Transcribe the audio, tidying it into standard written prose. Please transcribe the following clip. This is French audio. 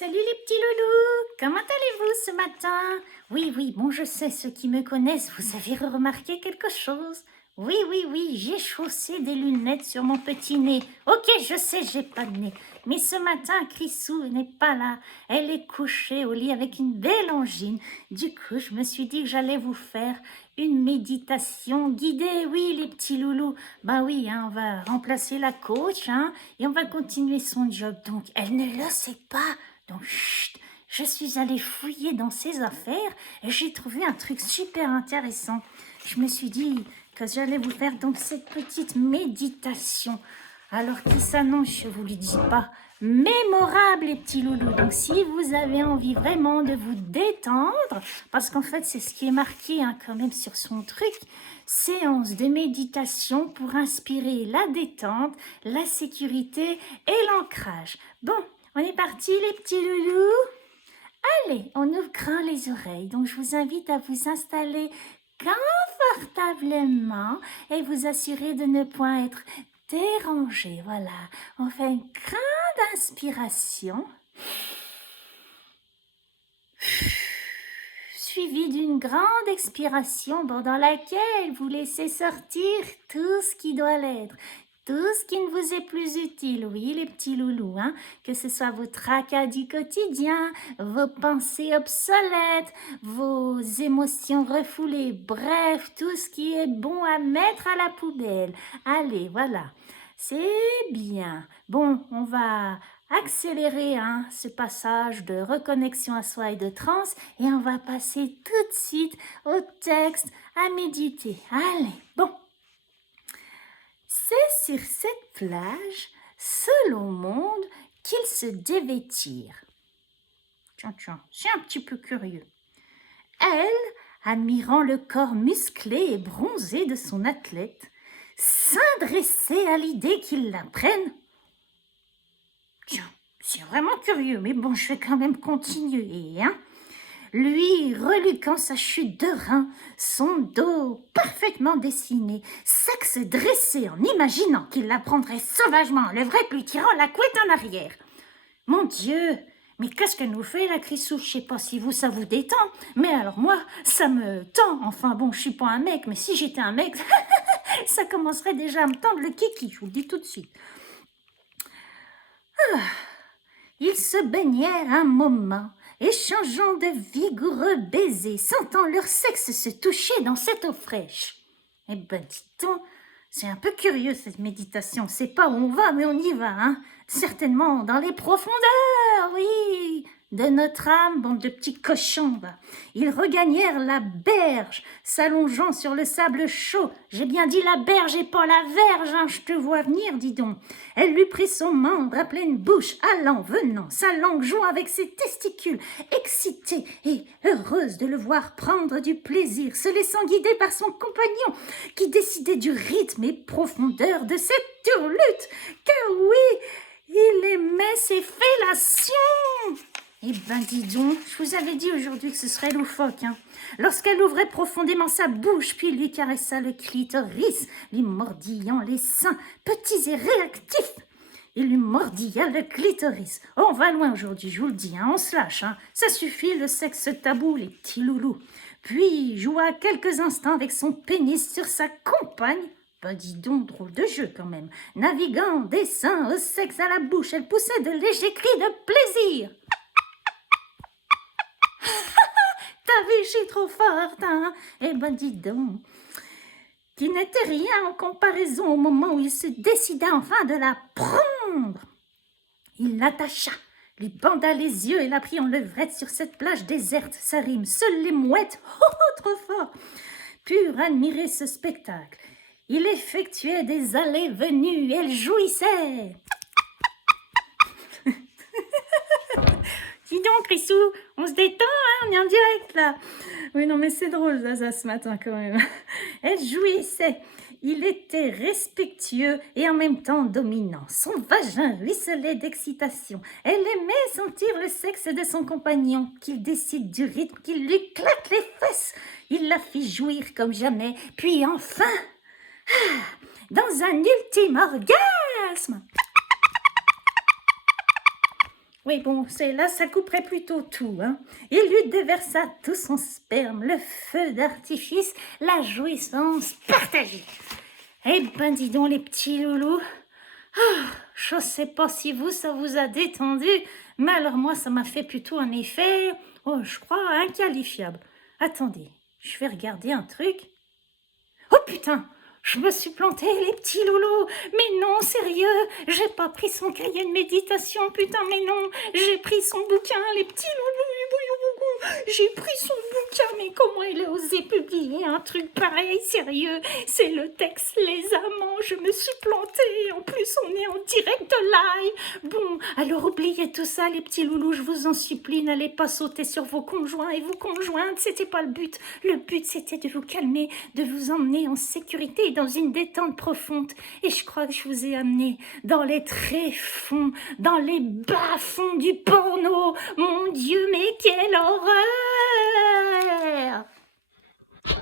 Salut les petits loulous, comment allez-vous ce matin? Oui, bon je sais, ceux qui me connaissent, vous avez remarqué quelque chose? Oui, j'ai chaussé des lunettes sur mon petit nez. Ok, je sais, j'ai pas de nez. Mais ce matin, Chrisou n'est pas là. Elle est couchée au lit avec une belle angine. Du coup, je me suis dit que j'allais vous faire une méditation guidée. Oui, les petits loulous. Bah oui, hein, on va remplacer la coach, hein, et on va continuer son job. Donc, elle ne le sait pas. Donc, chut, je suis allée fouiller dans ses affaires et j'ai trouvé un truc super intéressant. Je me suis dit que j'allais vous faire donc cette petite méditation. Alors qui s'annonce, je vous le dis pas, mémorable les petits loulous. Donc si vous avez envie vraiment de vous détendre, parce qu'en fait c'est ce qui est marqué hein, quand même sur son truc, séance de méditation pour inspirer la détente, la sécurité et l'ancrage. Bon, on est parti les petits loulous? Allez, on ouvre grand les oreilles. Donc je vous invite à vous installer confortablement et vous assurer de ne point être dérangé. Voilà, on fait une grande inspiration, suivie d'une grande expiration dans laquelle vous laissez sortir tout ce qui doit l'être. Tout ce qui ne vous est plus utile, oui les petits loulous, hein, que ce soit vos tracas du quotidien, vos pensées obsolètes, vos émotions refoulées, bref, tout ce qui est bon à mettre à la poubelle. Allez, voilà, c'est bien. Bon, on va accélérer hein, ce passage de reconnexion à soi et de transe et on va passer tout de suite au texte à méditer. Allez, bon. C'est sur cette plage, seul au monde, qu'ils se dévêtirent. Tiens, c'est un petit peu curieux. Elle, admirant le corps musclé et bronzé de son athlète, s'adressait à l'idée qu'il la prenne. Tiens, c'est vraiment curieux, mais bon, je vais quand même continuer, hein. Lui, reluquant sa chute de rein, son dos parfaitement dessiné, sexe dressé en imaginant qu'il la prendrait sauvagement, lèverait lui tirant la couette en arrière. Mon Dieu, mais qu'est-ce qu'elle nous fait la Crissou? Je sais pas si vous, ça vous détend, mais alors moi, ça me tend. Enfin bon, je suis pas un mec, mais si j'étais un mec, ça commencerait déjà à me tendre le kiki, je vous le dis tout de suite. Ils se baignèrent un moment, échangeant de vigoureux baisers, sentant leur sexe se toucher dans cette eau fraîche. Eh ben, dit-on, c'est un peu curieux cette méditation. C'est pas où on va, mais on y va, hein. Certainement dans les profondeurs, oui, de notre âme, bande de petits cochons, va. Ils regagnèrent la berge, s'allongeant sur le sable chaud. J'ai bien dit la berge et pas la verge, hein, je te vois venir, dis donc. Elle lui prit son membre à pleine bouche, allant, venant, sa langue jouant avec ses testicules, excitée et heureuse de le voir prendre du plaisir, se laissant guider par son compagnon, qui décidait du rythme et profondeur de cette turlute, car oui, il aimait ses fellations. Eh ben dis donc, je vous avais dit aujourd'hui que ce serait loufoque, hein. Lorsqu'elle ouvrait profondément sa bouche, puis lui caressa le clitoris, lui mordillant les seins, petits et réactifs. Il lui mordilla le clitoris. Oh, on va loin aujourd'hui, je vous le dis, hein, on se lâche, hein. Ça suffit, le sexe tabou, les petits loulous. Puis joua quelques instants avec son pénis sur sa compagne. Ben dis donc, drôle de jeu quand même. Naviguant des seins au sexe à la bouche, elle poussait de légers cris de plaisir. T'as vu, je suis trop forte, hein? Eh ben dis donc, qui n'était rien en comparaison au moment où il se décida enfin de la prendre. Il l'attacha, lui banda les yeux et la prit en levrette sur cette plage déserte. Ça rime, seules les mouettes, trop fort, purent admirer ce spectacle. Il effectuait des allées-venues, elle jouissait. Dis donc, Crissou, on se détend, hein, on est en direct, là. Oui, non, mais c'est drôle, Zaza, ce matin, quand même. Elle jouissait. Il était respectueux et en même temps dominant. Son vagin ruisselait d'excitation. Elle aimait sentir le sexe de son compagnon, qu'il décide du rythme, qu'il lui claque les fesses. Il la fit jouir comme jamais, puis enfin, dans un ultime orgasme. Oui, bon, là, ça couperait plutôt tout, hein. Il lui déversa tout son sperme, le feu d'artifice, la jouissance partagée. Eh ben, dis donc, les petits loulous, je sais pas si vous, ça vous a détendu, mais alors moi, ça m'a fait plutôt un effet, je crois, inqualifiable. Attendez, je vais regarder un truc. Oh putain, je me suis plantée, les petits loulous. Mais non, sérieux, j'ai pas pris son cahier de méditation, putain, mais non. J'ai pris son bouquin, les petits loulous. J'ai pris son bouquin, mais comment il a osé publier un truc pareil, sérieux? C'est le texte Les Amants, je me suis plantée. En plus, on est en direct de live. Bon, alors oubliez tout ça, les petits loulous, je vous en supplie, n'allez pas sauter sur vos conjoints et vos conjointes, c'était pas le but. Le but, c'était de vous calmer, de vous emmener en sécurité, dans une détente profonde. Et je crois que je vous ai amené dans les tréfonds, dans les bas-fonds du porno. Mon Dieu, mais quelle horreur!